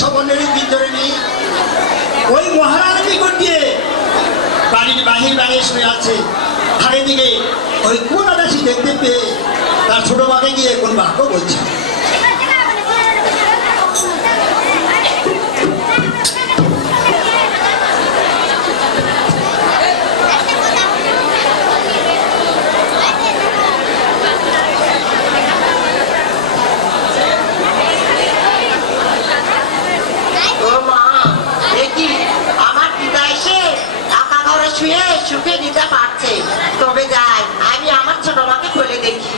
সকলের ভিতরে নেই, ওই মহারানীর নিকট দিয়ে বাড়ির বাহির বাহির শুয়ে আছে। আর এদিকে ওই কোন আদাসী দেখতে পেয়ে তার ছোট মাকে গিয়ে কোন বাক্য বলছে। সুখে দিতে পারছে, তবে যাই আমি আমার ছোট মাকে খুলে দেখি।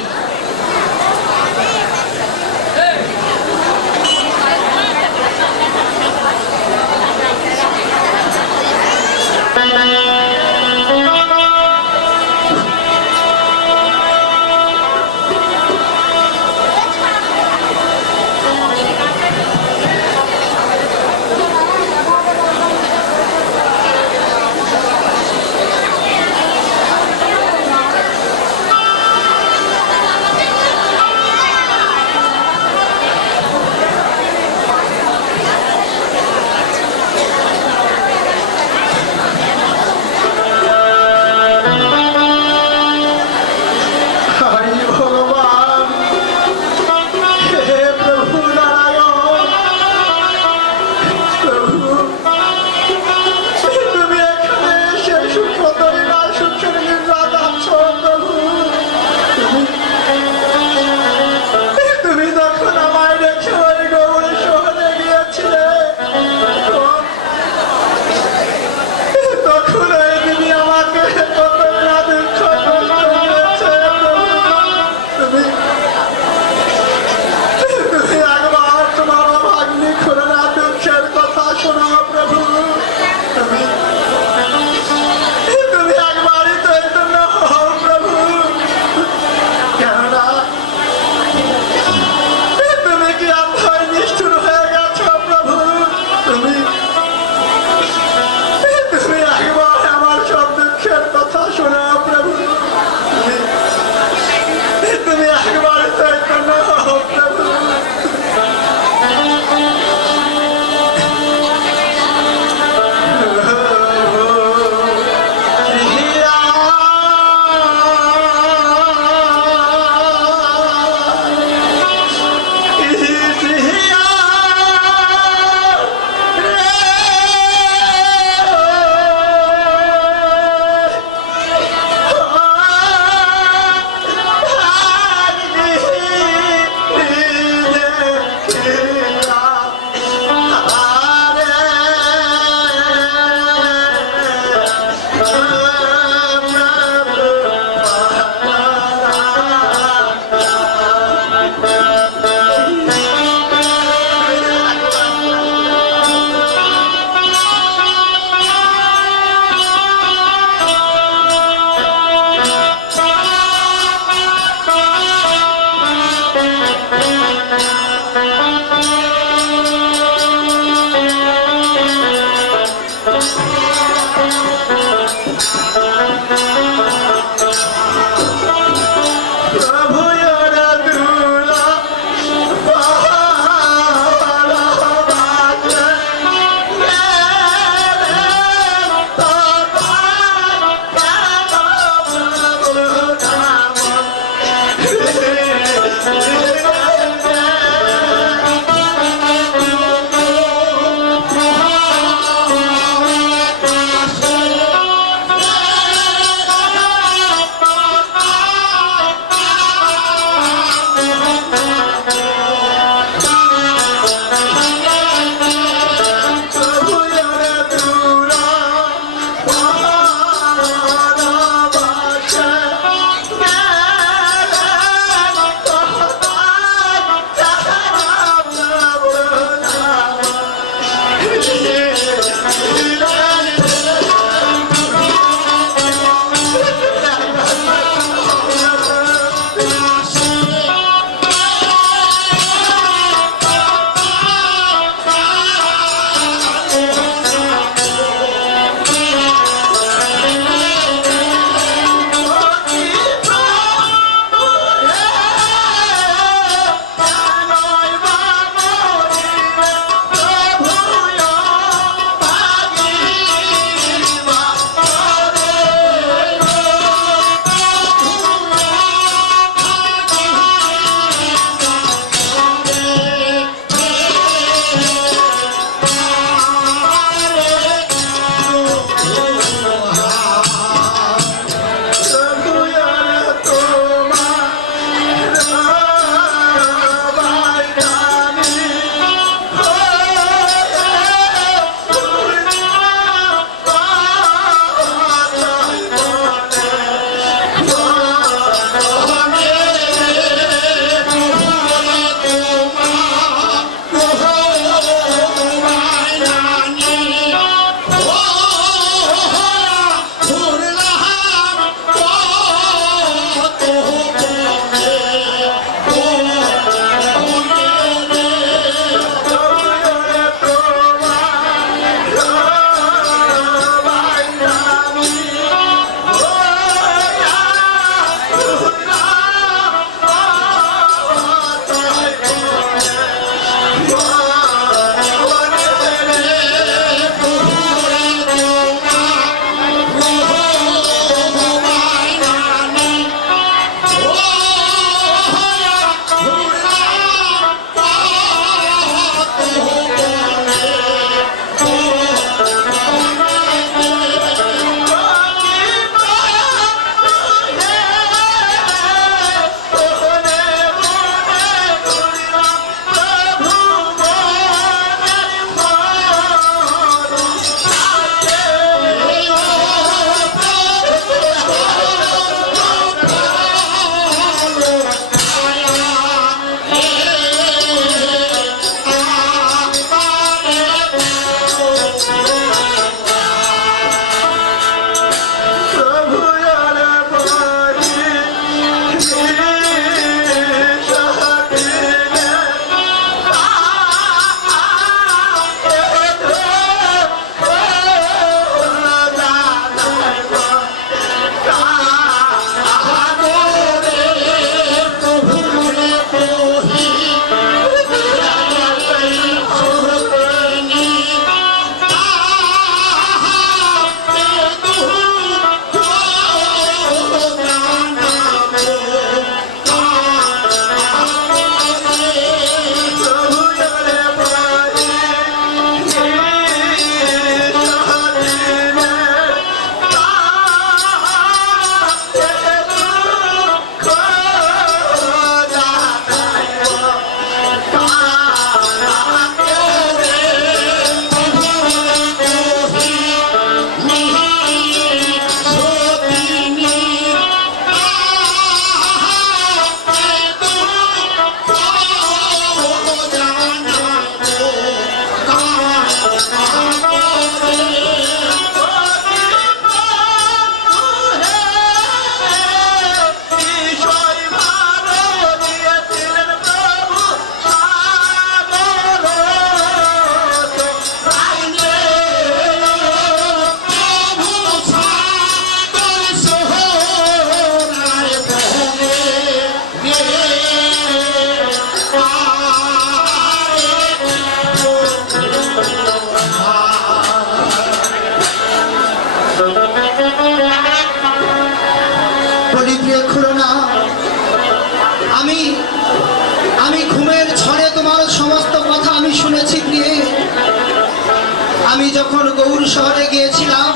যখন গৌর শহরে গিয়েছিলাম,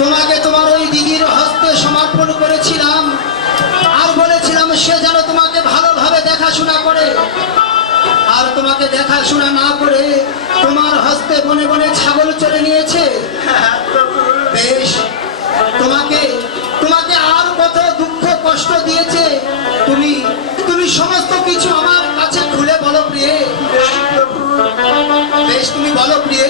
তোমাকে তোমার ওই দিদির হস্তে সমর্পণ করেছিলাম আর বলেছিলাম সে যেন তোমাকে ভালোভাবে দেখাশোনা করে। আর তোমাকে দেখাশোনা না করে তোমার হস্তে বনে বনে ছাগল চলে নিয়েছে। বেশ, তোমাকে তোমাকে আর কত দুঃখ কষ্ট দিয়েছে তুমি তুমি সমস্ত কিছু আমার কাছে খুলে বলো প্রিয়ে। বেশ, তুমি বলো প্রিয়ে।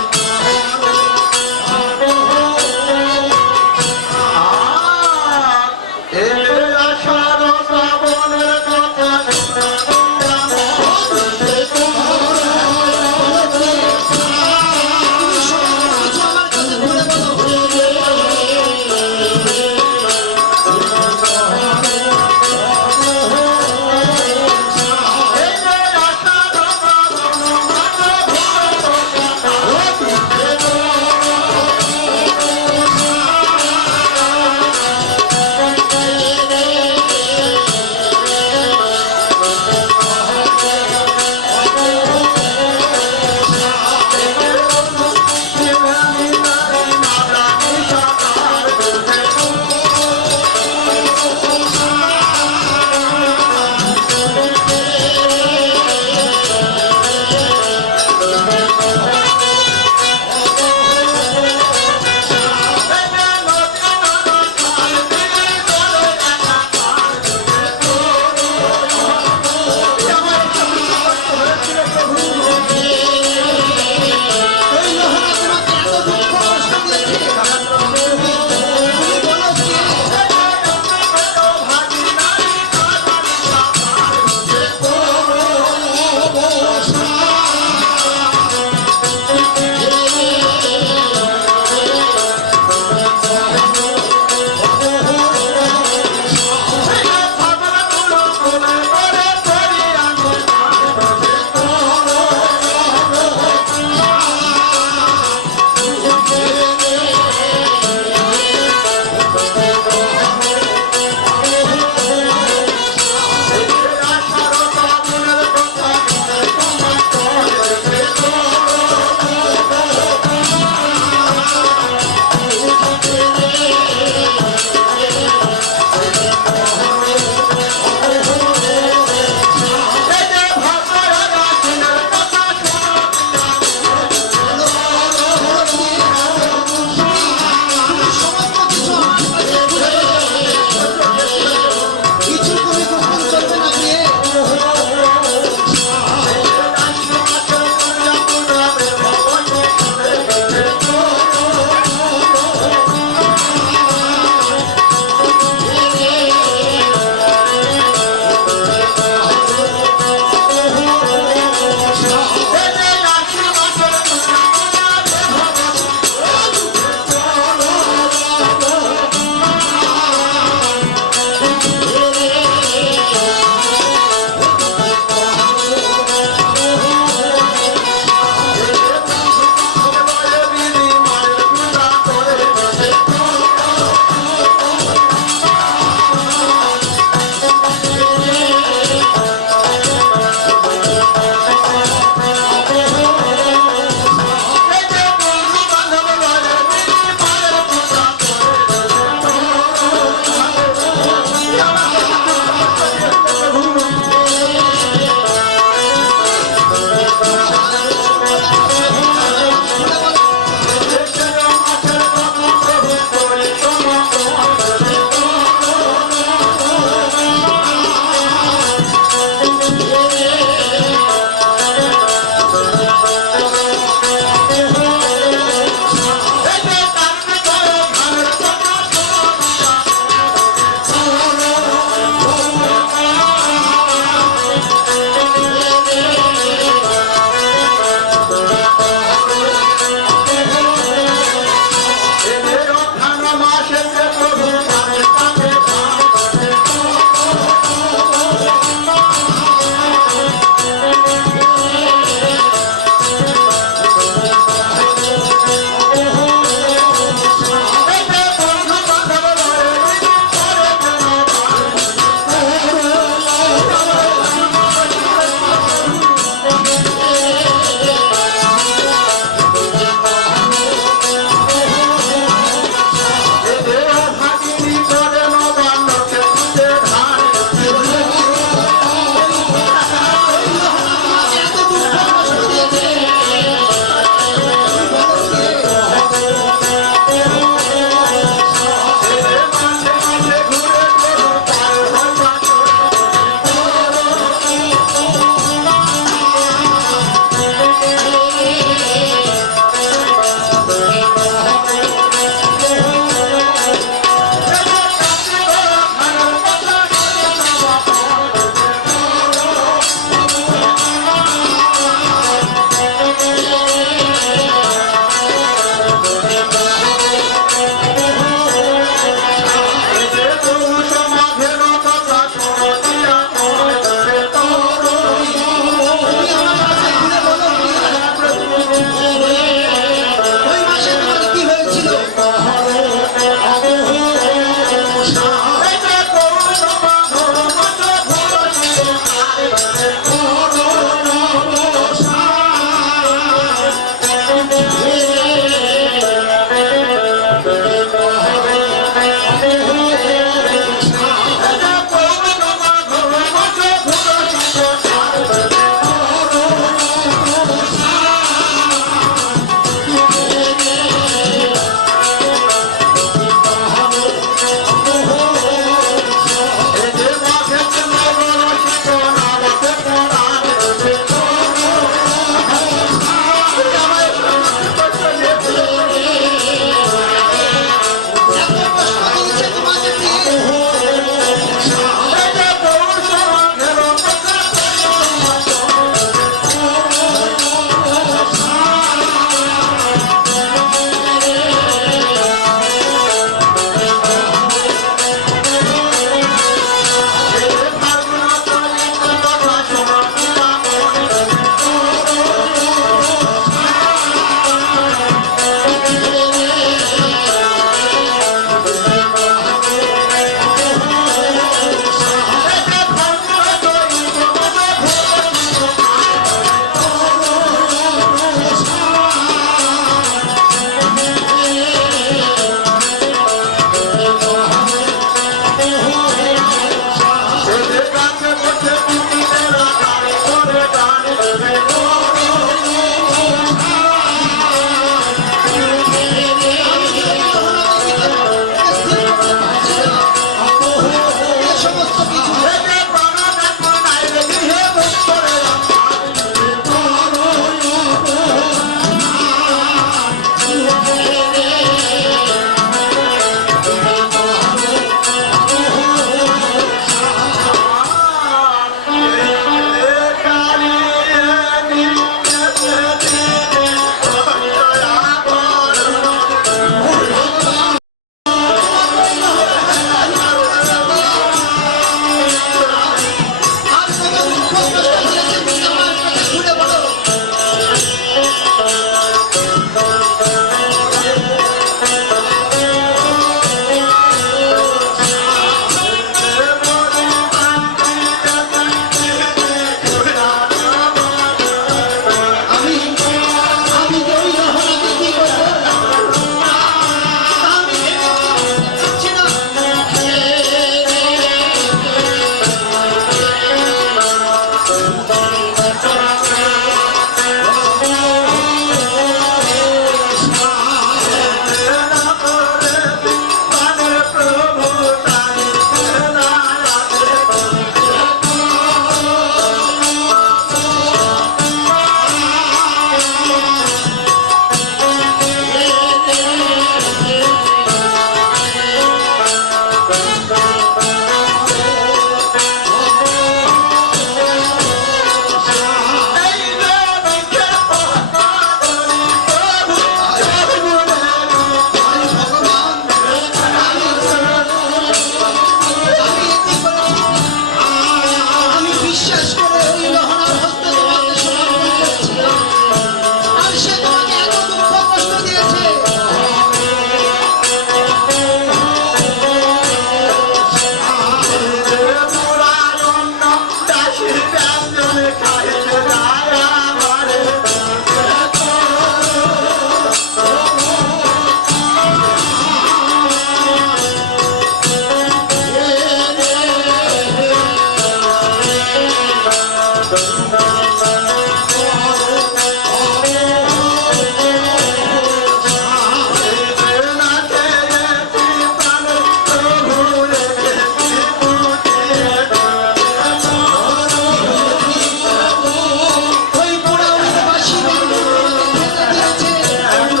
ওই বুড়া উপবাসী বাবু আমাকে খেতে দিয়েছে। তুমি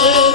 আমাকে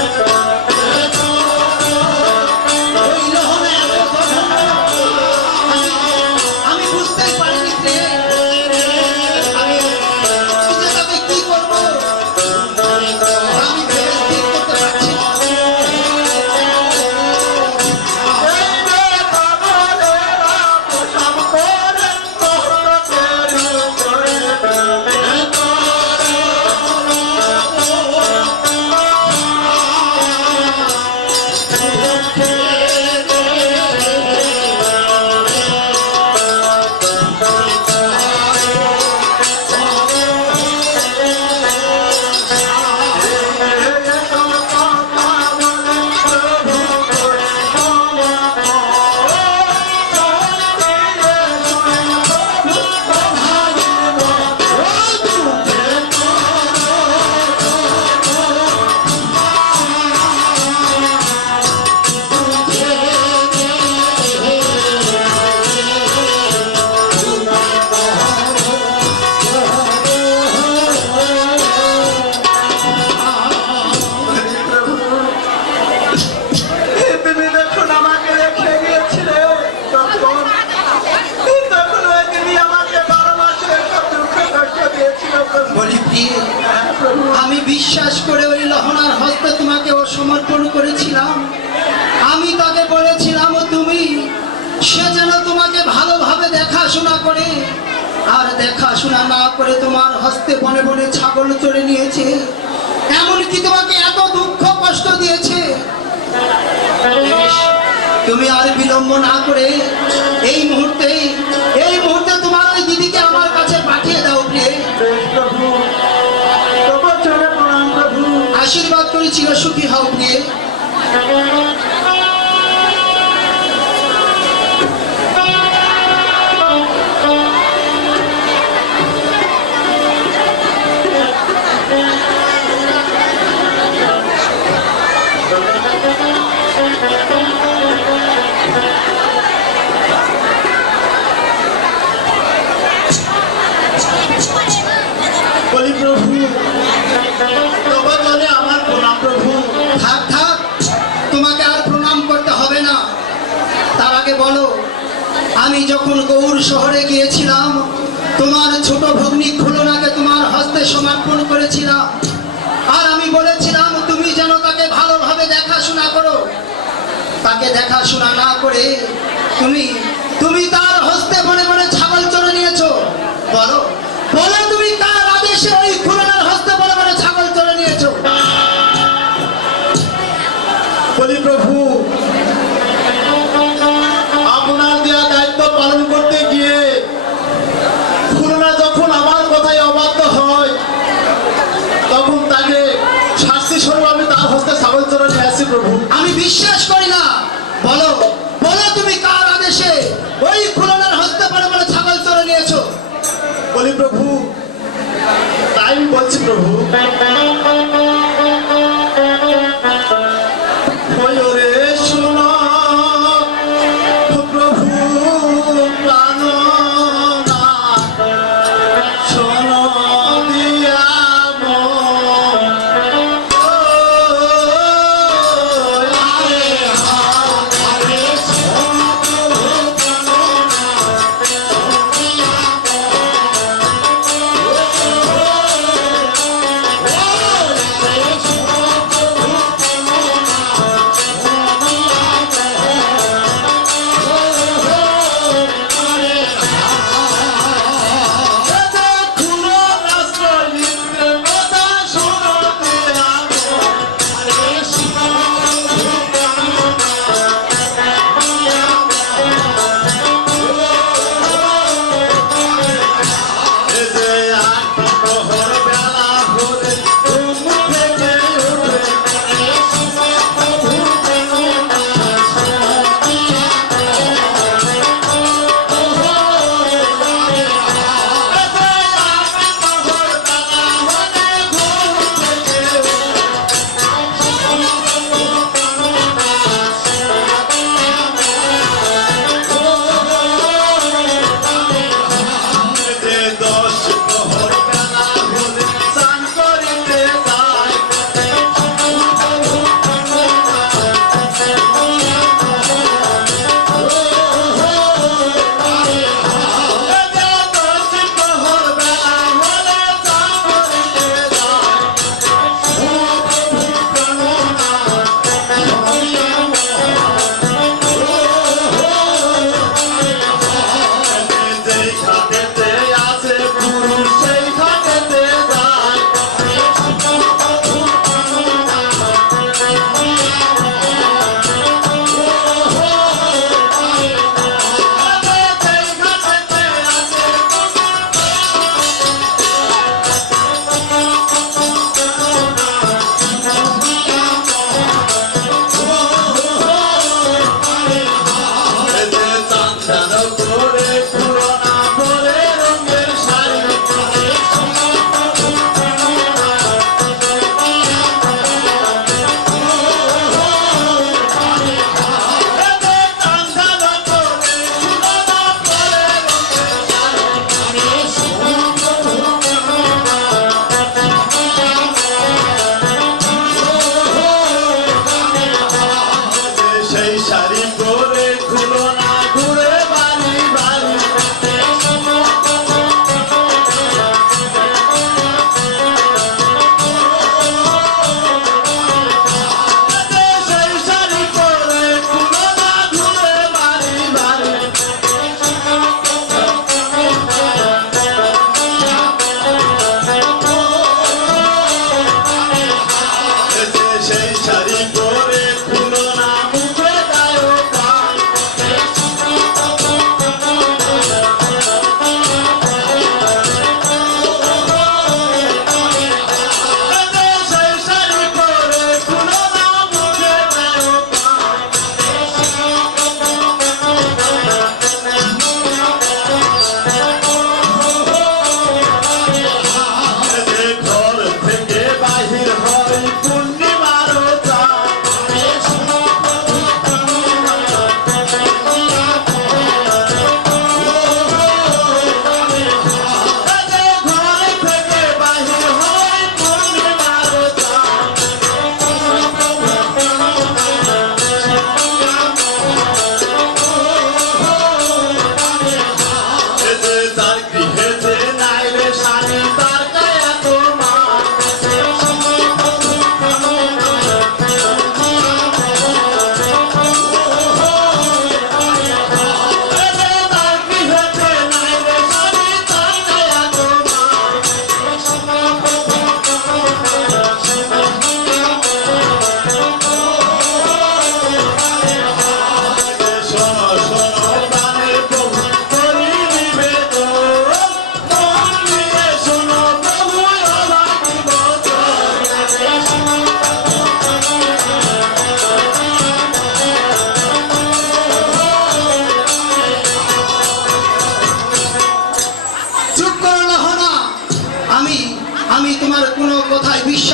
দেখাও প্রিয়ে। ওই লোহনে এত জঘন্য। আমি বুঝতেই পারিনি প্রিয়ে। আমি নিজে তাকে কি করব আমি ভেবে স্থির করতে পারছি না। তুমি যখন আমাকে রেখে গিয়েছিলে তখন ওই দিদি আমাকে 12 মাসের একটা দুঃখ কষ্ট দিয়েছিল প্রভু। বলি প্রিয়ে, হ্যাঁ, প্রভু। আমি বিশ্বাস করে ওই লহনার হস্তে তোমাকে ও সমর্পণ করেছিলাম। আমি তাকে বলেছিলাম তুমি সে যেন তোমাকে ভালোভাবে দেখাশোনা করে, আর দেখাশোনা না করে তোমার হস্তে বনে বনে ছাগল চড়ে নিয়েছে, এমনকি তোমাকে এত দুঃখ কষ্ট দিয়েছে। বেশ, তুমি আর বিলম্ব না করে এই মুহূর্তে তোমার ওই দিদিকে আমার কাছে পাঠিয়ে দাও প্রিয়ে। বেশ প্রভু, তবু চলে প্রণাম প্রভু। আশীর্বাদ করি চির সুখী হও প্রিয়ে। বলি প্রভু, তবে চলে আমার প্রণাম প্রভু। থাক থাক, তোমাকে আর প্রণাম করতে হবে না। তার আগে বলো, আমি যখন গৌর শহরে গিয়েছিলাম তোমার ছোট ভগ্নী খুলনাকে তোমার হস্তে সমর্পণ করেছিলাম, আর আমি বলেছিলাম তুমি যেন তাকে ভালোভাবে দেখাশোনা করো। তাকে দেখাশোনা না করে তুমি তার হস্তে মনে মনে ছাগল চড়ে নিয়েছো। বলো বলো, তুমি কার আদেশে ওই খুলনার হস্তে মনে মনে ছাগল চড়ে নিয়েছো? বলি প্রভু, আপনার দেওয়া দায়িত্ব পালন করতে গিয়ে খুলনা যখন আমার কথায় অবাধ্য হয়, তখন তাকে শাস্তি স্বরূপ আমি তার হস্তে ছাগল চড়ে নিয়ে আসি প্রভু। আমি বিশ্বাস করি না। বলো বলো, তুমি কার আদেশে ওই খুলনার হস্তে মনে মনে ছাগল চড়ে নিয়েছো? বলি প্রভু, তাই আমি বলছি প্রভু। ওই ওরে শোনো প্রভু প্রাণনাথ, শোনো দিয়া মন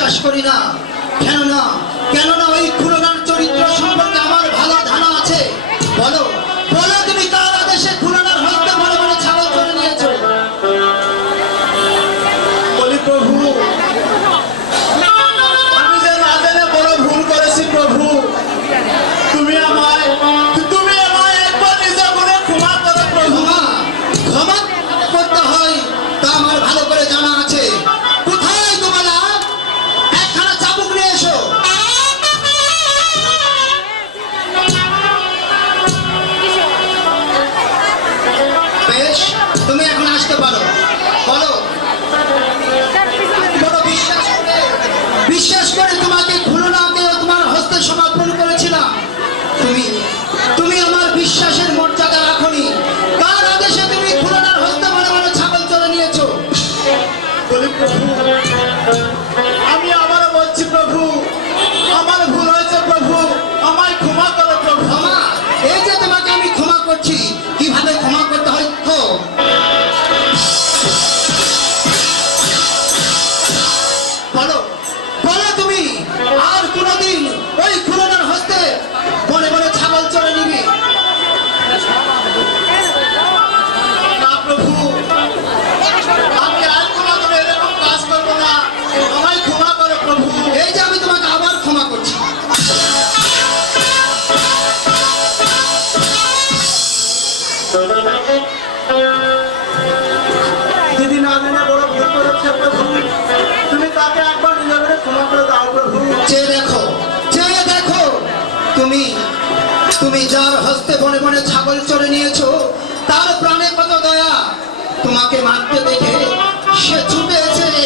বিশ্বাস করি না। কেননা ওই খুলনার চরিত্র সম্পর্কে আমার ভালো ধারণা আছে। বলো বলো, তুমি কার আদেশে খুলনার হস্তে মনে মনে ছাগল চড়ে নিয়েছো? বলি প্রভু, আমি যে না জেনে বড় ভুল করেছি প্রভু, তুমি আমায় একবার নিজে বলে ক্ষমা করো প্রভু। ক্ষমা করতে হয় তা আমার ভালো করে জানা আছে। কোথায় গোপালা? একখানা চাবুক নিয়ে এসো। বেশ, তুমি এখন আসতে পারো। বলো। বড় বিশ্বাস করে তোমাকে খুলনাকে তোমার হস্তে সমর্পণ করেছিলাম। তুমি আমার বিশ্বাসের মর্যাদা রাখনি। কার আদেশে তুমি খুলনার হস্তে মনে মনে ছাগল চলে নিয়েছো? বলি প্রভু, আমি আবারও বলছি প্রভু, আমার ভুল হয়েছে প্রভু, আমায় ক্ষমা করো প্রভু। ক্ষমা? এই যে তোমাকে আমি ক্ষমা করছি, কিভাবে ক্ষমা করতে হয় তো বলো। বলো তুমি আর কোনোদিন ওই খুলনার হস্তে মনে মনে ছাগল চলে নিবি? না প্রভু, আমি আর কোনোদিন এরকম কাজ করবো না, আমায় ক্ষমা করো প্রভু। এই যে আমি তোমাকে আবার ক্ষমা করছি। দিদি না জেনে বড় ভুল করেছে প্রভু, তুমি তাকে একবার নিজে করে ক্ষমা করে দাও প্রভু। চেয়ে দেখো, তুমি যার হস্তে বনে বনে ছাগল চড়ে নিয়েছো, তার প্রাণে কত দয়া। তোমাকে মারতে দেখে সে ছুটে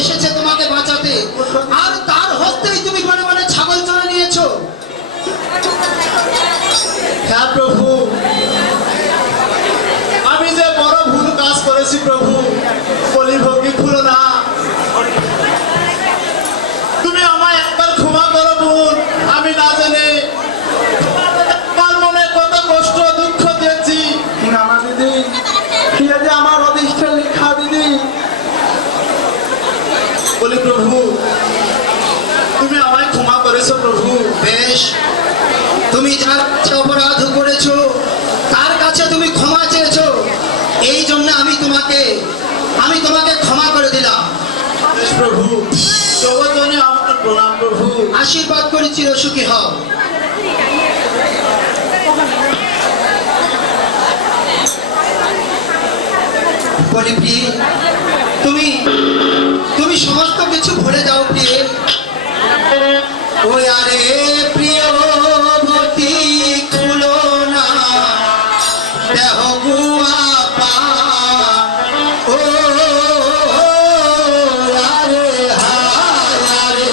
এসেছে তোমাকে বাঁচাতে, আর তার হস্তেই তুমি বনে বনে ছাগল চড়ে নিয়েছো। হ্যাঁ প্রভু, আমি যে বড় ভুল কাজ করেছি প্রভু, বলি ভঙ্গি খুলো না, তুমি আমায় একবার ক্ষমা করো বোন। আমি না জেনে আমার মনে কত কষ্ট দুঃখ দিয়েছি। না না দিদি, কি যে আমার অদৃষ্টের লেখা দিদি। বলি প্রভু, তুমি আমায় ক্ষমা করেছো প্রভু। বেশ, তুমি যার কাছে অপরাধ করেছো তার কাছে তুমি ক্ষমা চেয়েছো, এই জন্য আমি তোমাকে ক্ষমা করে দিলাম। বেশ প্রভু, জগৎজনে আমার প্রণাম প্রভু। আশীর্বাদ করি চিরসুখী হও। বলি প্রিয়ে, তুমি সমস্ত কিছু ভুলে যাও প্রিয়ে। ওই আরে প্রিয়বতী খুলনা দেহ গুয়া পা, ও আরে হায় আরে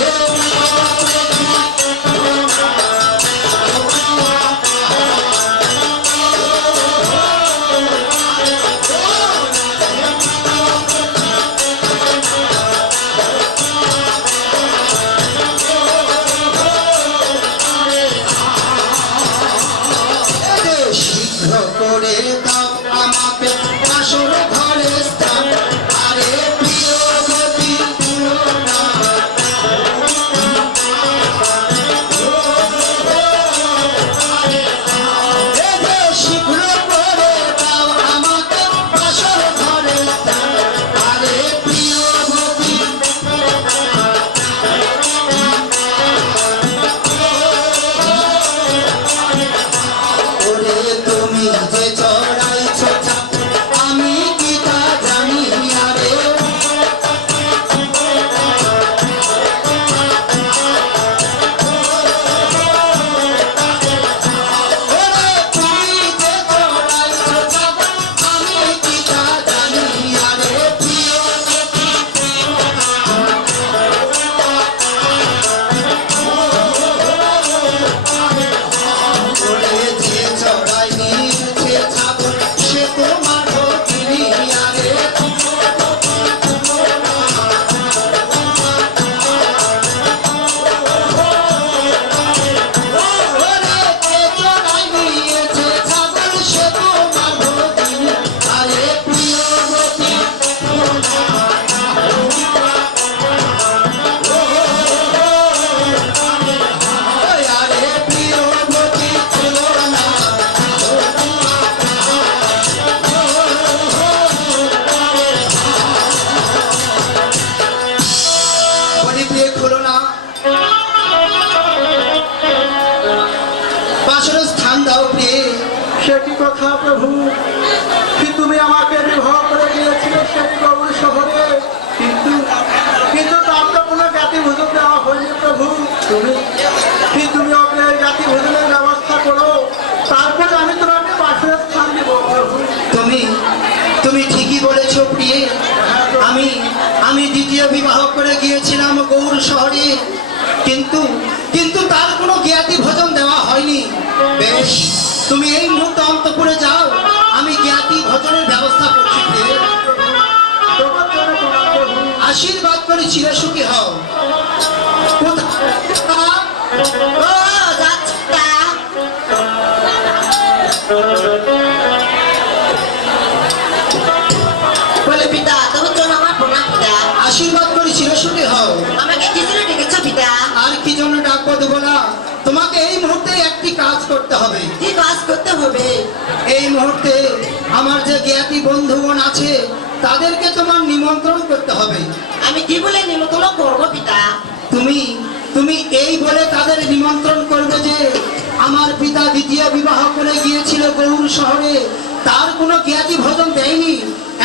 দাও প্রিয়ে। সেটি কথা প্রভু, কি তুমি আমাকে বিবাহ করে দিয়েছিলে সেই গৌর শহরে, কিন্তু কিন্তু তার তো কোনো জাতি ভোজন দেওয়া হয়নি প্রভু। তুমি অগ্রের জাতি ভোজনের ব্যবস্থা করো, তারপরে আমি তোমাকে বাসের স্থান দিব প্রভু। তুমি তুমি ঠিকই বলেছো প্রিয়ে। আমি দ্বিতীয় বিবাহ করে গিয়েছিলাম গৌর শহরে, কিন্তু কিন্তু তার কোনো জ্ঞাতি ভোজন দেওয়া হয়নি। বেশ, তুমি এই মুহূর্তে অন্তঃপুরে যাও, আমি জ্ঞাতি ভোজনের ব্যবস্থা করছি প্রিয়ে। তোমার জন্য তোমার প্রভু। আশীর্বাদ করে চিরসুখী হও। কোথায়? ও যাচ্ছি পিতা। বলে পিতা, তোমার জন্য আমার প্রণাম পিতা। আশীর্বাদ করে চিরসুখী হও। আমাকে কি জন্য ডেকেছো পিতা? আর কি জন্য ডাকবো দেবো না, তোমাকে এই মুহূর্তে একটি কাজ করতে হবে। কি কাজ করতে হবে? এই মুহূর্তে আমার যে জ্ঞাতি বন্ধুগণ আছে তাদেরকে তোমার নিমন্ত্রণ করতে হবে। আমি কি বলে নিমন্ত্রণ করবো পিতা? তুমি তুমি এই বলে তাদের নিমন্ত্রণ করবে যে আমার পিতা দ্বিতীয় বিবাহ করে গিয়েছিল গৌর শহরে, তার কোনো জ্ঞাতি ভোজন দেয়নি।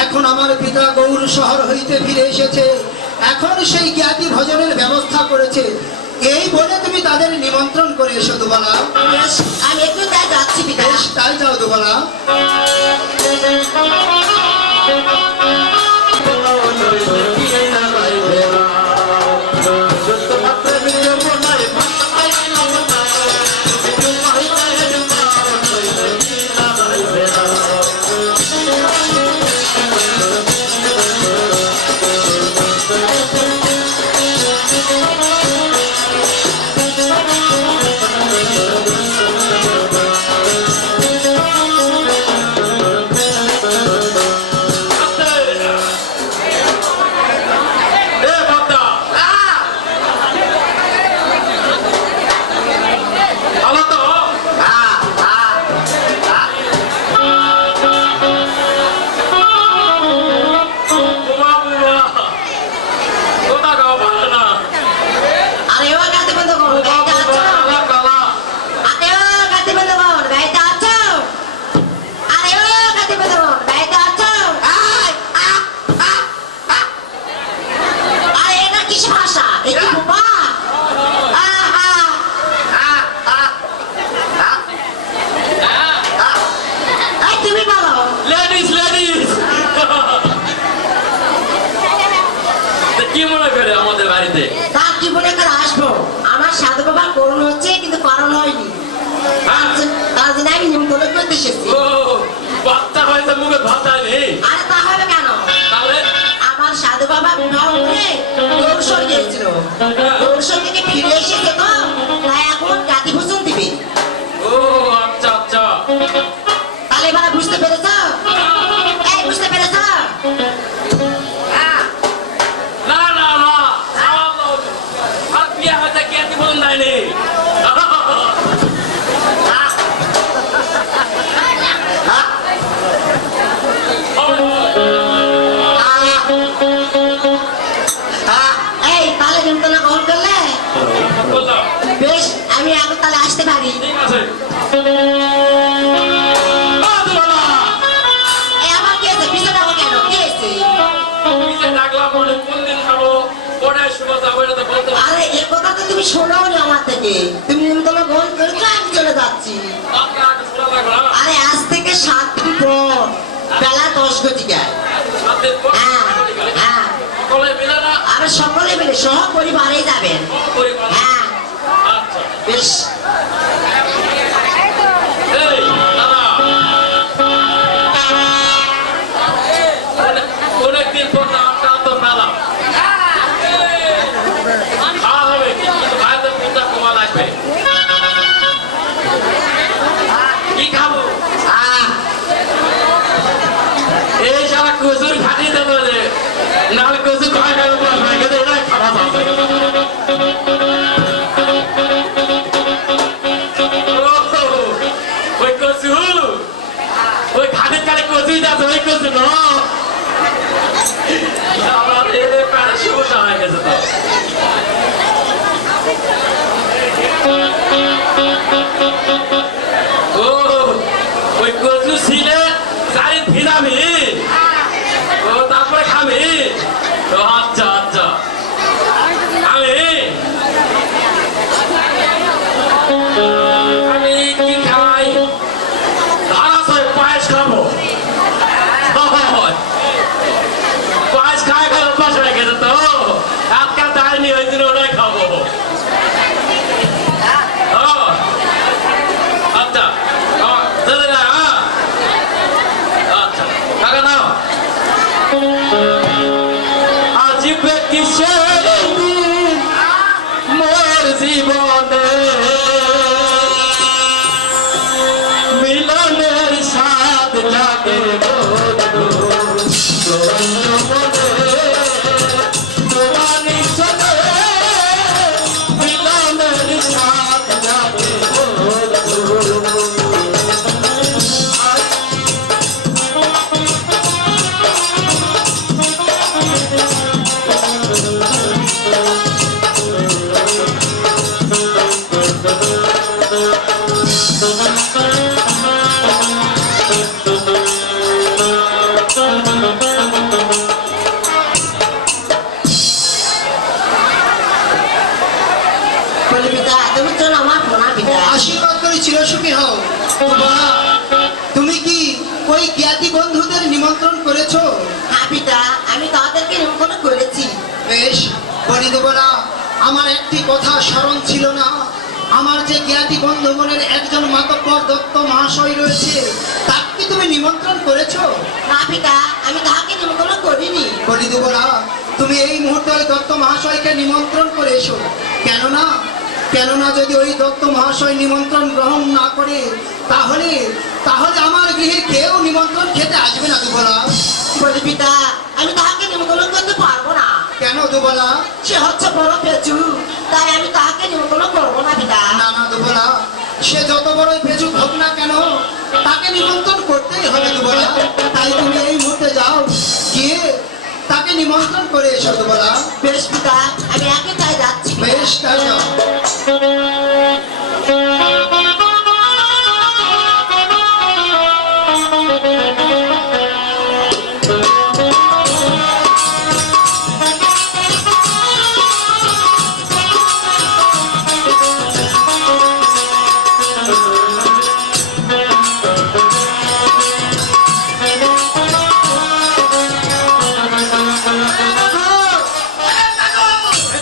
এখন আমার পিতা গৌর শহর হইতে ফিরে এসেছে, এখন সেই জ্ঞাতি ভোজনের ব্যবস্থা করেছে। এই বলে তুমি তাদের নিমন্ত্রণ করে এসো দুবালা। বেশ, আমি একটু তাই যাচ্ছি পিতা। বেশ, তাই যাও দুবালা। তার কি বলে করে আসবো? আমার সাধু বাবার করুণ হচ্ছে, কিন্তু কারণ হয়নি। তার জন্য আমি নিমন্ত্রণ করতে এসেছি। আরে তা হবে কেন? আমার সাধু বাবা বিবাহ করে গৌরসর গিয়েছিল, গৌরসর থেকে ফিরে এসেছে তো, তাই এখন জাতি ভোজন দিবে। তাহলে এবার বুঝতে পেরেছ? এই বুঝতে পেরেছ? এই তাহলে নিমন্ত্রণ গ্রহণ করলে বেশ, আমি এখন তাহলে আসতে পারি। আমার কি আছে? পিছনে আমার কেন? কি আছে? আরে এ কথা তো তুমি শোনাও নি আমার থেকে। তুমি নিমন্ত্রণ গ্রহণ করেছো, আমি চলে যাচ্ছি। আরে আজ থেকে 7 দিন পর বেলা 10 ঘটিকায়। হ্যাঁ হ্যাঁ, আরে সকলে মিলে সহ পরিবারেই যাবেন। হ্যাঁ বেশ। অনেকদিন পর নামটা তো পেলাম। খাওয়া হবে, কিন্তু ভাইতে পূজা কমা লাগবে। কি খাবো? এই সারা কচুর খাটি দেবো যে, নাহলে কচু খাওয়া খাবে খাওয়া যাবে। ওই কচু, ওই খাটির কালে কচুই যাচ্ছে, ওই কচু ন আমার এদের প্যারে সমস্যা হয়ে গেছে তো। ও আমি আচ্ছা আচ্ছা আমি কি খাই ধারাস পায়েস খাবো পায়েস খাই খাই অভ্যাস হয়ে গেছে তো আজকাল দাঁড়িয়ে ওই দিন ওটাই খাবো আচ্ছা চলে না আচ্ছা টাকা নাও আজিবে কিসের দিন মোর জীবনে মিলনের সাথ জাগে বন্ধু তোমারি চলে মিলনের সাথ জাগে বন্ধু বলি পিতা তুমি তো আমার পোনা পিতা আশীর্বাদ করে চিরসুখী হও। তোমরা তুমি কি ওই জ্ঞাতি বন্ধুদের নিমন্ত্রণ করেছো? হ্যাঁ পিতা আমি তাদেরকে নিমন্ত্রণ করেছি। বেশ, বলি দেবো না, আমার একটি কথা স্মরণ ছিল না। আমার যে জ্ঞাতি বন্ধুগণের একজন মাতব্বর দত্ত মহাশয় রয়েছে, তাকে কি তুমি নিমন্ত্রণ করেছো? না পিতা আমি তাহাকে নিমন্ত্রণ করিনি। বলি দেবো না, তুমি এই মুহূর্তে ওই দত্ত মহাশয়কে নিমন্ত্রণ করে এসো। কেননা কেননা যদি ওই দত্ত মহাশয় নিমন্ত্রণ গ্রহণ না করে, তাহলে তাহলে আমার গৃহে কেউ নিমন্ত্রণ খেতে আসবে না দুবলা। বলি পিতা আমি তাহাকে নিমন্ত্রণ করতে পারবো না। কেন দুবলা? সে হচ্ছে বড় পেঁচু, তাই আমি তাহাকে নিমন্ত্রণ করবো না পিতা। না না দুবলা, সে যত বড়ই পেঁচুক হোক না কেন, তাকে নিমন্ত্রণ করতেই হবে দুবলা। তাই তুমি এই মুহূর্তে যাও, গিয়ে তাকে নিমন্ত্রণ করে এসো দুবলা। বেশ পিতা আমি একে তাই যাচ্ছি। বেশ, তাই যাও।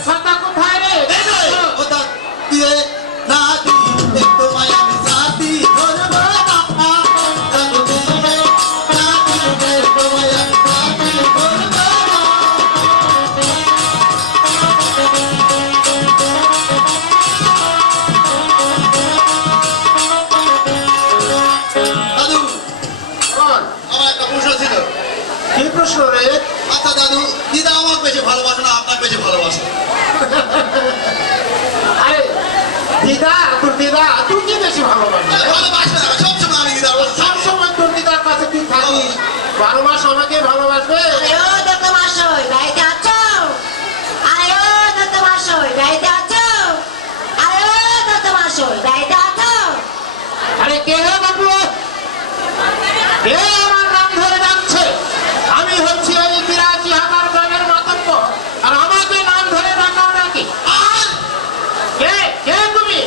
ছাতা কোথায় রে কি প্রশ্ন রে? আচ্ছা দাদু, দিদা আমার বেশি ভালোবাসে না আপনার বেশি ভালোবাসে? আরে দিদা, তোর দিদা তুই কি বেশি ভালোবাসিস? ভালোবাসবে না, সবসময় আমি দিদার কথা সব সময় তোর দিদার কাছে তুই থাকিস, 12 মাস আমাকে ভালোবাসবে। আরে ও দত্ত মহাশয় বাড়িতে আছো? আরে ও দত্ত মহাশয় বাড়িতে আছো? আরে ও দত্ত মহাশয় বাড়িতে আছো? আরে কে হে বাবু? কে আমার নাম ধরে ডাকছে? আমি হচ্ছি ওই ৮২,০০০ গ্রামের মাতব্বর, আর আমাকে নাম ধরে ডাকাও নাকি? কে কে তুমি?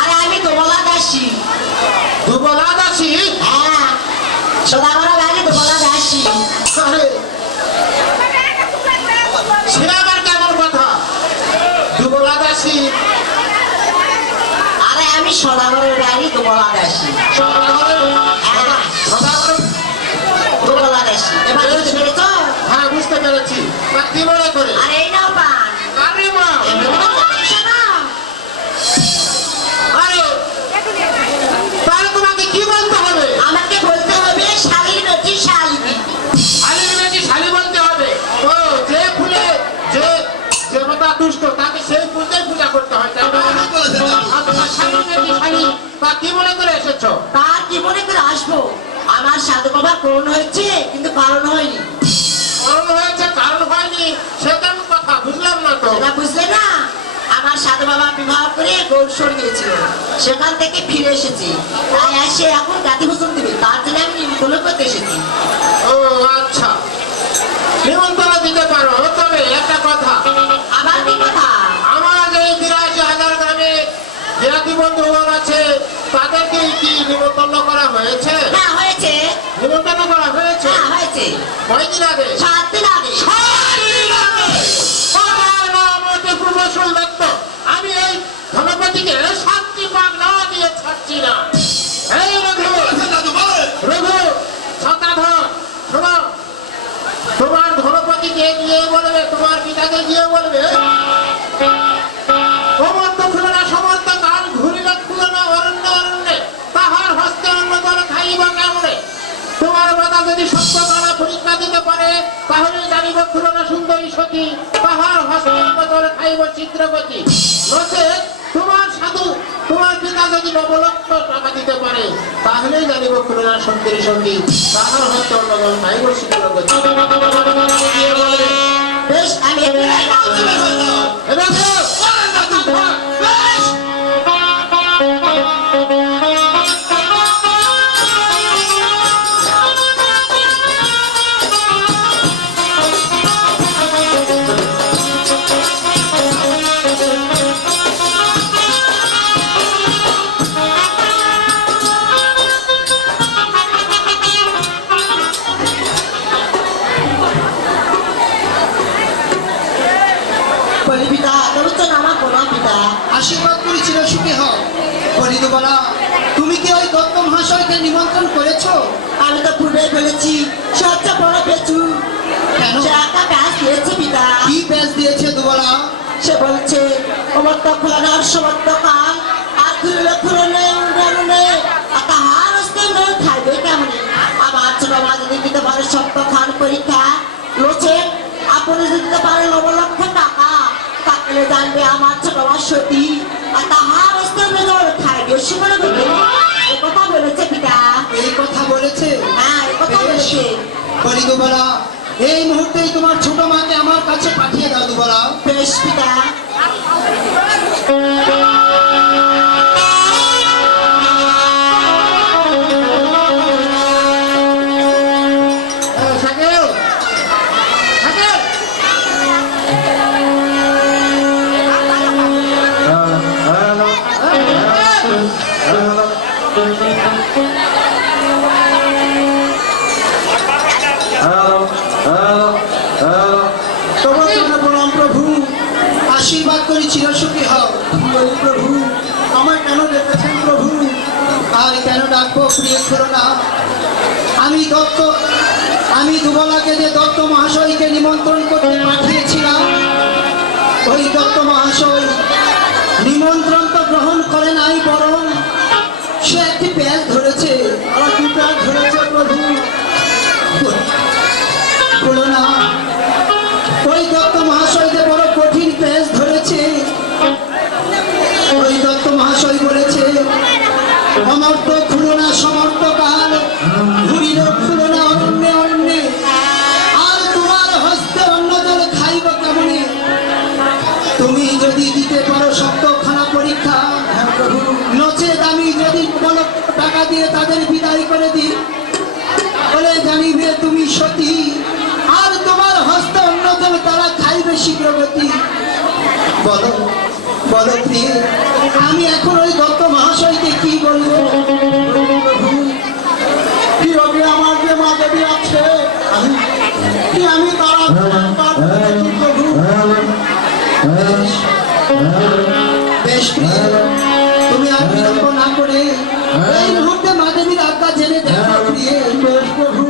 আরে আমি দোবলা দাসী। দুবলা দাসী? হ্যাঁ সদাগর বাড়ি দোবলা দাসী। আরে সে আবার কেমন কথা? দুবলা দাসী? আরে আমি সদাগরের বাড়ি দোবলা দাসী। হ্যাঁ দোবলা দাসী। এবার বুঝতে পেরেছ? হ্যাঁ, বুঝতে পেরেছি। তা কি মনে করে? আরে এই নাও পান। আরে মা, আরে তাহলে তোমাকে কি বলতে হবে? আমাকে বলতে হবে শালির বেটি শালিনী। শালির বেটি শালি বলতে হবে? ও, যে ফুলে যে দেবতা দুষ্ট তাকে সেই ফুলতেই পূজা করতে হয়, তাই না? আর তোমার শালির বেটি শালি, তা কি মনে করে এসেছো? তার কি মনে করে আসবো? আমার সাধু বাবা করুণ হয়েছে কিন্তু কারণ হয়নি। কারণ হয়েছে, কারণ হয়নি, সে কেমন কথা? বুঝলাম না তো। সেটা বুঝলে না? আমার সাধু বাবা বিবাহ করে গৌরসর গিয়েছিল, সেখান থেকে ফিরে এসেছি, তাই এসে এখন গাতি ভোজন দিবে, তার জন্য আমি নিমন্ত্রণ করতে এসেছি। ও আচ্ছা, নিমন্ত্রণ দিতে পারো, তবে একটা কথা, আবার কি কথা? আমার যে ৮৩,০০০ গ্রামে জাতি বন্ধুগণ আছে তাদেরকে কি নিমন্ত্রণ করা হয়েছে? হ্যাঁ হয়েছে। নিমন্ত্রণ করা হয়েছে? হ্যাঁ হয়েছে। কয়দিন আগে? 7 দিন আগে। 7 দিন আগে। আমার নাম হচ্ছে প্রমোশন দত্ত। আমি এই ধনপতিকে শান্তি পাক না দিয়ে ছাড়ছি না। এই রঘু, রঘু, সতাধর, শোনো, তোমার ধনপতিকে গিয়ে বলবে, তোমার পিতাকে গিয়ে বলবে, সমর্থ খুলনা সমর্থ কাল ঘুরিলে খুলনা অরণ্য অরণ্যে তাহার হস্তে অন্য দল খাইব কেমনে। তোমার মাতা যদি সত্য দ্বারা পরীক্ষা দিতে পারে তাহলে জানিব খুলনা সুন্দরী সতী তাহার হস্তে অন্য দল খাইব চিত্রগতি। নচেৎ তোমার সাধু তোমার পিতা যদি ৯ লক্ষ টাকা দিতে পারে তাহলেই জানিব খুলনা সুন্দরী সতী তাহার হস্তে অন্য দল খাইব চিত্রগতি। বেশ, আমি এবার যাচ্ছি। এবার বলি পিতা, তুমি তো নামা কোনো পিতা। আশীর্বাদ করি চিরসুখী হও। বলি দুবলা, তুমি কি ওই দত্ত মহাশয়কে নিমন্ত্রণ করেছো? আমি তো পূর্বে বলেছি, সবচেয়ে বড় পেঁচু। কেন? সে একটা ব্যাস দিয়েছে পিতা। কি ব্যাস দিয়েছে দুবলা? সে বলছে অমর্ত খুলনার সমর্থ কাল আর খুললে খুলনে উড়ে আর তাহার হস্তে নয় খাইবে কেমনে। আমার ছোট মা যদি দিতে পারে সপ্ত খান পরীক্ষা, লোচে আপনি যদি দিতে পারে ৯ লক্ষ টাকা, তাহলে জানবে আমার ছোট মা সতী আর তাহার হস্তে নয় খাইবে সুমনে বলবে। এ কথা বলেছে পিতা। এই কথা বলেছে? হ্যাঁ, এ কথা বলেছে। বলি দুবলা, এই মুহূর্তেই তোমার ছোট মাকে আমার কাছে পাঠিয়ে দাও দুবলা। বেশ পিতা। শাকিল, শাকিল, তোমার জন্য প্রণাম প্রভু। আশীর্বাদ করি চিরসুখী হও। বলি প্রভু, আমায় কেন ডেকেছেন প্রভু? আর কেন ডাকবো প্রিয় খুলনা? আমি দুবলাকে যে দত্ত মহাশয়কে নিমন্ত্রণ করতে পাঠিয়েছিলাম, ওই দত্ত মহাশয় নিমন্ত্রণ তো গ্রহণ করে নাই, বরং সে একটি প্যাচ ধরেছে। আর কি প্যাচ ধরেছে প্রভু? খুলনা, ওই দত্ত মহাশয় যে বড় কঠিন প্যাচ ধরেছে। ওই দত্ত মহাশয় বলেছে, অমর্ত খুলনা সমর্থ কাল ঘুরিল খুলনা অরণ্যে অরণ্যে আর তোমার হস্তে অন্য দল খাইব কেমনে। তুমি যদি দিতে পারো সপ্তখানা পরীক্ষা, নচেত আমি যদি ৯ লক্ষ টাকা দিয়ে তাদের বিদায় করে দিই, বলে জানিবে তুমি সতী আর তোমার হস্তে অন্য দল তারা খাইবে শীঘ্রগতি। বলো বলো প্রিয়, আমি এখন ওই দত্ত মহাশয়কে কি বলবো? কি হবে আমার যে মা দেবী আছে, কি আমি তারা প্রভু? বেশ প্রিয়, তুমি আর বিলম্ব না করে এই মুহূর্তে মা দেবীর আজ্ঞা জেনে দেখো প্রিয়। বেশ প্রভু।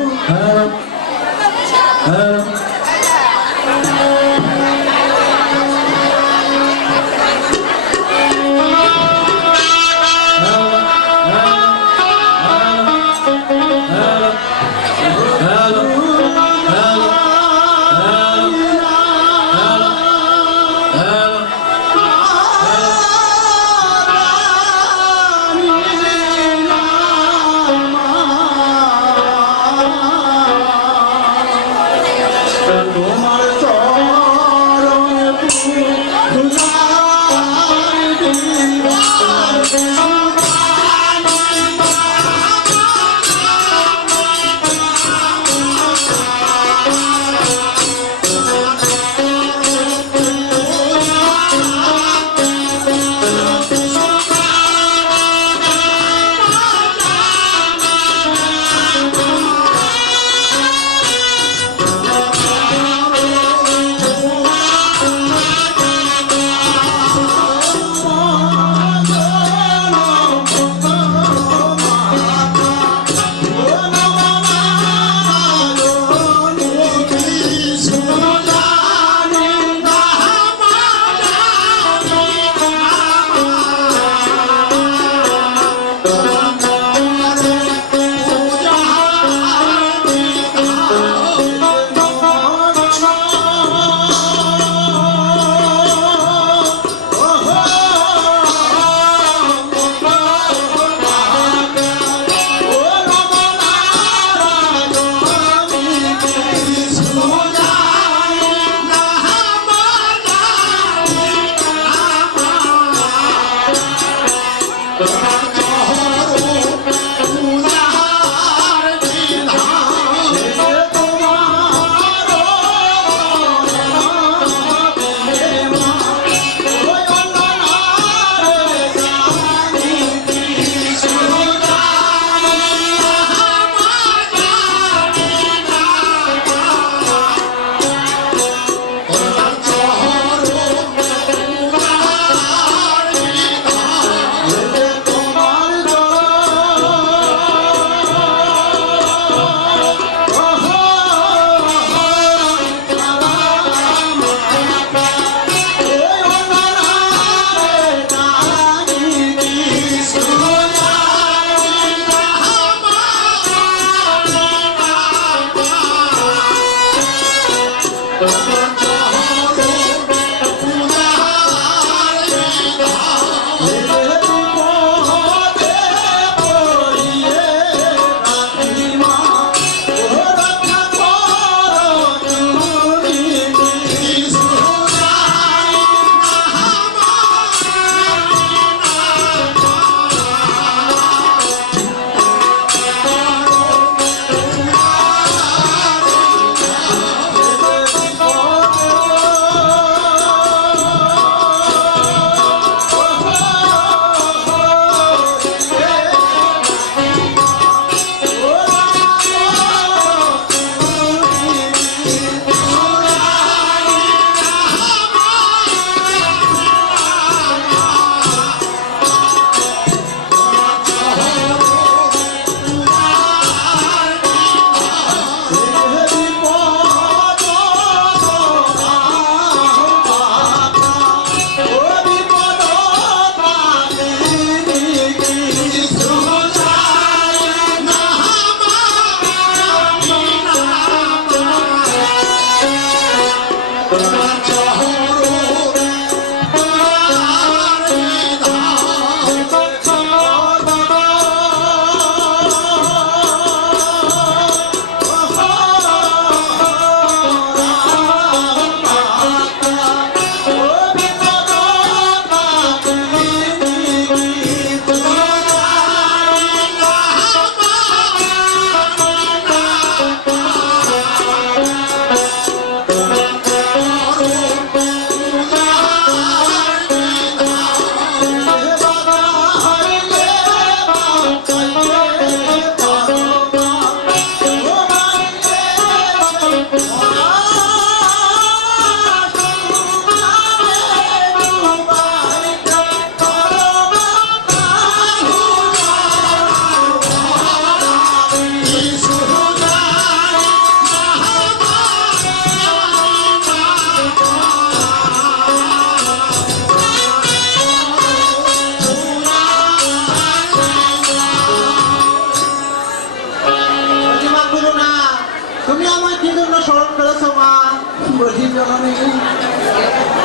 বলি জননী,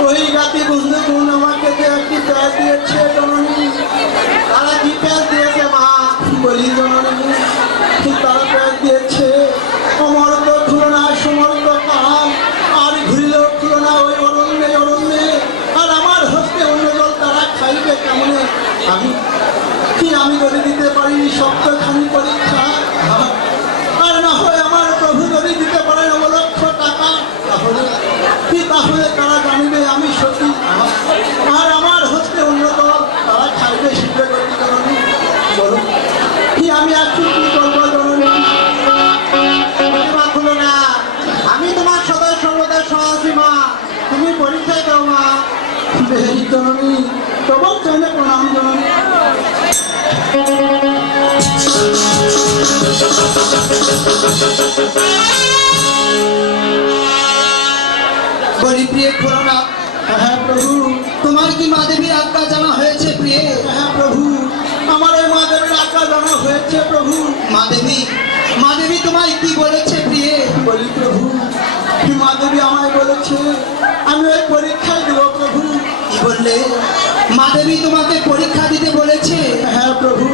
ওই রাতে বন্ধুগুণ আমাকে যে একটি প্যাস দিয়েছে জননী, তারা কি প্যাস দিয়েছে মা? বলি জননী, তারা প্যাস দিয়েছে অমর্ত খুলনা সমর্ত কাল, আর ঘুরিলেও খুলনা ওই অরণ্যে অরণ্যে, আর আমার হস্তে অন্য জল তারা খাইবে কেমনে? আমি করে দিতে পারিনি সপ্তখানি পরীক্ষা, আর না হয় আমার প্রভু যদি দিতে পারেন অবলক্ষ টাকা, তাহলে তারা জানিবে আমি সতী, আর আমার হস্তে অন্য দল তারা খাইবে শীঘ্র গতি জননী। বলুন কি আমি একটু কি করবো জননী? খুলো না, আমি তোমার সদয় সর্বদা সহাসী মা, তুমি পরীক্ষায় দাও মা। বেশ জননী, তবু চাইলে প্রণাম জননী। বলি প্রিয় খুলনা, হ্যাঁ প্রভু। তোমার কি মা দেবীর আজ্ঞা জানা হয়েছে প্রিয়? হ্যাঁ প্রভু, আমার এই মা দেবীর আজ্ঞা জানা হয়েছে প্রভু। মা দেবী তোমায় কি বলেছে প্রিয়? বলি প্রভু, মা দেবী আমায় বলেছে আমি ওই পরীক্ষায় দেবো প্রভু। কি বললে? মা দেবী তোমাকে পরীক্ষা দিতে বলেছে? হ্যাঁ প্রভু।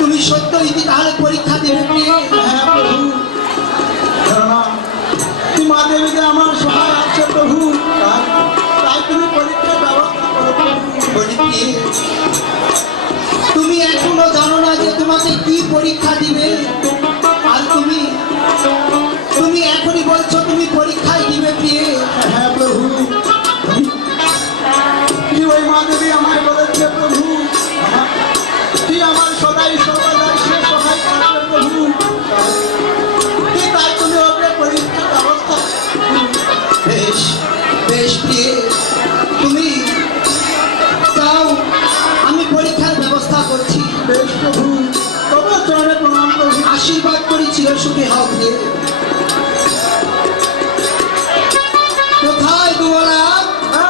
তুমি সত্যই কি তাহলে পরীক্ষা দেবে প্রিয়? হ্যাঁ প্রভু, ধর্মা মা দেবীতে আমার সহায় আছে প্রভু, তাই তুমি পরীক্ষার ব্যবস্থা করো প্রভু। বলি প্রিয়, তুমি এখনো জানো না যে তোমাকে কি পরীক্ষা দিবে, আর তুমি তুমি এখনই বলছো তুমি পরীক্ষায় দিবে প্রিয়ে। হ্যাঁ প্রভু, কি ওই মা দেবী আমায় বলেছে প্রভু, কি আমার সদাই সর্বদাই সে সহায় করবে প্রভু, কি তাই তুমি ওকে পরীক্ষার ব্যবস্থা। বেশ বেশ প্রিয়ে, তুমি যাও, আমি পরীক্ষার ব্যবস্থা করছি। বেশ প্রভু, তবু চরণে প্রণাম প্রভু। আশীর্বাদ করি চিরসুখী হও প্রিয়ে। কোথায় দুবলা? ও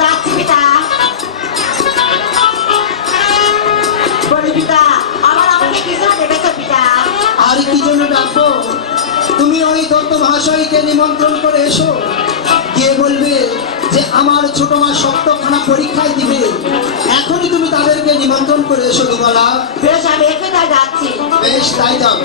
যাচ্ছি পিতা। বলি পিতা, আমাকে কিছু দেখেছো পিতা? আর কি জন্য ডাকবো? তুমি ওই দত্ত মহাশয়কে নিমন্ত্রণ করে এসো, গিয়ে বলবে যে আমার ছোট মা সপ্তখানা পরীক্ষায় দিবে, এখনই তুমি তাদেরকে নিমন্ত্রণ করে এসো দুবলা। বেশ, আমি এখানে যাচ্ছি। বেশ, তাই যাও।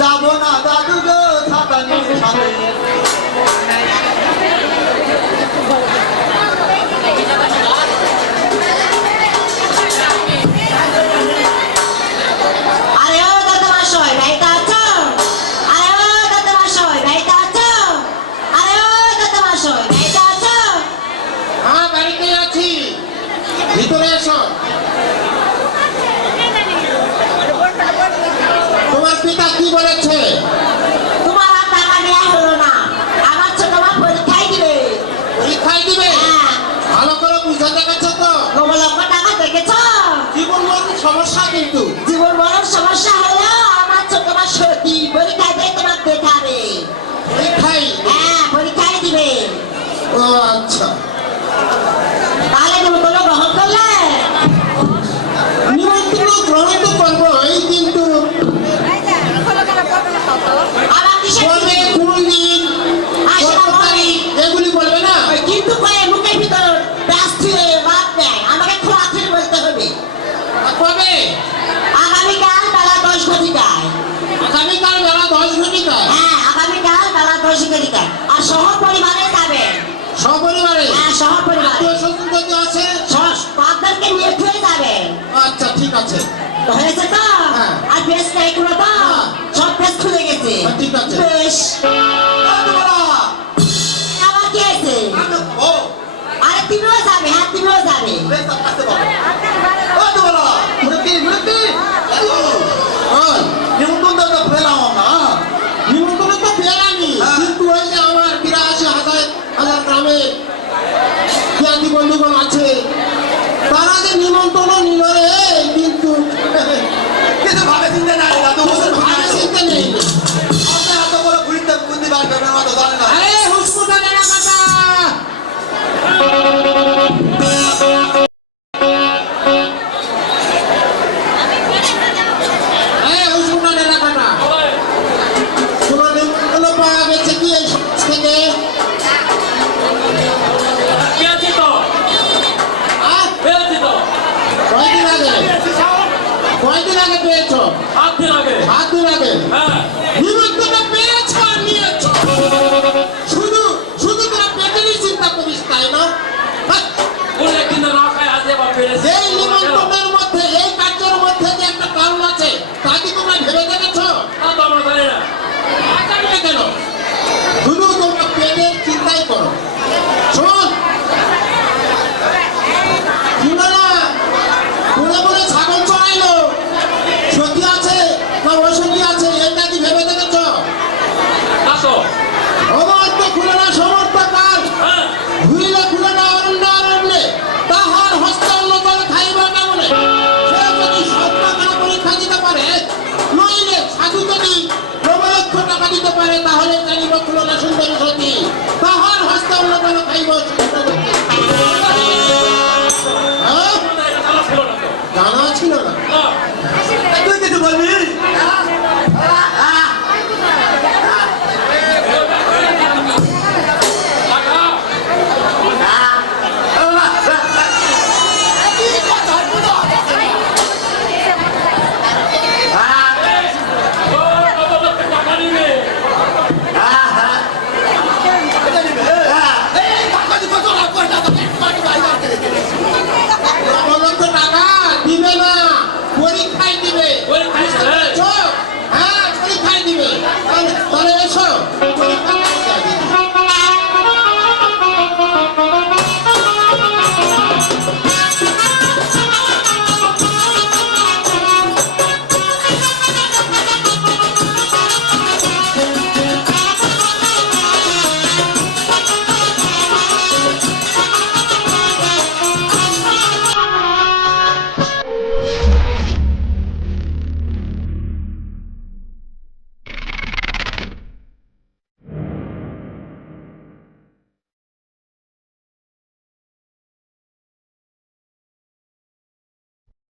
যাবো না দাদু গো ছাতা নিয়ে সাথে। আরে ও দাদা মশাই, বাড়িতে আছো? আরে ও দাদা মশাই, বাড়িতে আছো? আরে ও দাদা মশাই, বাড়িতে আছো? হ্যাঁ, বাড়িতে আছি, ভিতরে এসো। তোমার পিতা কি বলেছে? তোমার আর টাকা দেওয়া হলো না, আমার ছোট মা পরীক্ষায় দিবে। পরীক্ষায় দিবে? হ্যাঁ, ভালো করে বুঝাতে গেছো তো? কমল লক্ষ টাকা দেখেছো? জীবন মরণ সমস্যা কিন্তু। জীবন বড় সমস্যা হলো আমার ছোট মা সত্যি পরীক্ষায় দিয়ে তোমার দেখাবে। পরীক্ষায়? হ্যাঁ, পরীক্ষায় দিবে। ও আচ্ছা, তাহলে তুমি কোনো গ্রহণ করলে? নিমন্ত্রণ গ্রহণ তো করবোই, কিন্তু আবার কিসের কবে, কোন দিন, কত তারিখ এগুলি বলবে না? কিন্তু কয়ে মুখের ভিতর ব্যস্ত হয়ে বাদ নেয়, আমাকে খোলাখুলি বলতে হবে। কবে? আগামীকাল বেলা 10 ঘটিকায়। আগামীকাল বেলা 10 ঘটিকায়? হ্যাঁ, আগামীকাল বেলা 10 ঘটিকায়। আর সহ পরিবারে যাবেন। সপরিবারে? হ্যাঁ, সহ পরিবারে। আত্মীয় স্বজন যদি আছে? বাপদারকে নিয়ে খুঁজে যাবেন। আচ্ছা, ঠিক আছে। তো হয়েছে তো? হ্যাঁ। আর বেশ নাই কোনো তো? হ্যাঁ। সব বেশ খুলে গেছে। হ্যাঁ, ঠিক আছে। বেশ। দুবলা, আবার কি হয়েছে? ও আরে তুমিও যাবে, হ্যাঁ তুমিও যাবে। বেশ আসতে পারো। ও দুবলা, মুরব্বি মুরব্বি, ওই, নিমন্ত্রণ তো পেলাম আমরা। নিমন্ত্রণ তো পেলামই, হ্যাঁ। কিন্তু ওই যে আমার 82,000 গ্রামে জ্ঞাতি বন্ধুগণ আছে, তারা যে নিমন্ত্রণ নিল রে, কিন্তু কিন্তু ভাবে চিন্তা নাই দাদু, ভালো চিন্তা নেই। আমরা এত বড় ঘুরিতে বুদ্ধি বার করবে না তো জানে না। আরে হুসকুটা নেনা কাটা, হুসকুটা নেনা কাটা, তোমার নিমন্ত্রণ পাওয়া গেছে কি এই সমাজ থেকে? আর কয়দিন আগে? কয়দিন আগে পেয়েছো? 7 দিন আগে। 7 দিন আগে? হ্যাঁ, নিমন্ত্রণ পেয়েছো আর নিয়েছো, শুধু শুধু তোরা পেটেরই চিন্তা করিস, তাই না? হ্যাঁ, বলে কিন্তু না খায় আজ এবার পেরেছে। এই নিমন্ত্রণের মধ্যে, এই কার্যের মধ্যে যে একটা কারণ আছে, তা কি তোমরা ভেবে দেখেছো? তা তো আমরা জানি না। জানি না কেন? শুধু তোমরা পেটের চিন্তাই করো। শোন, শুনো না, বলে বলে ছাগল চড়াইলো, সত্যি আছে না অসত্যি আছে?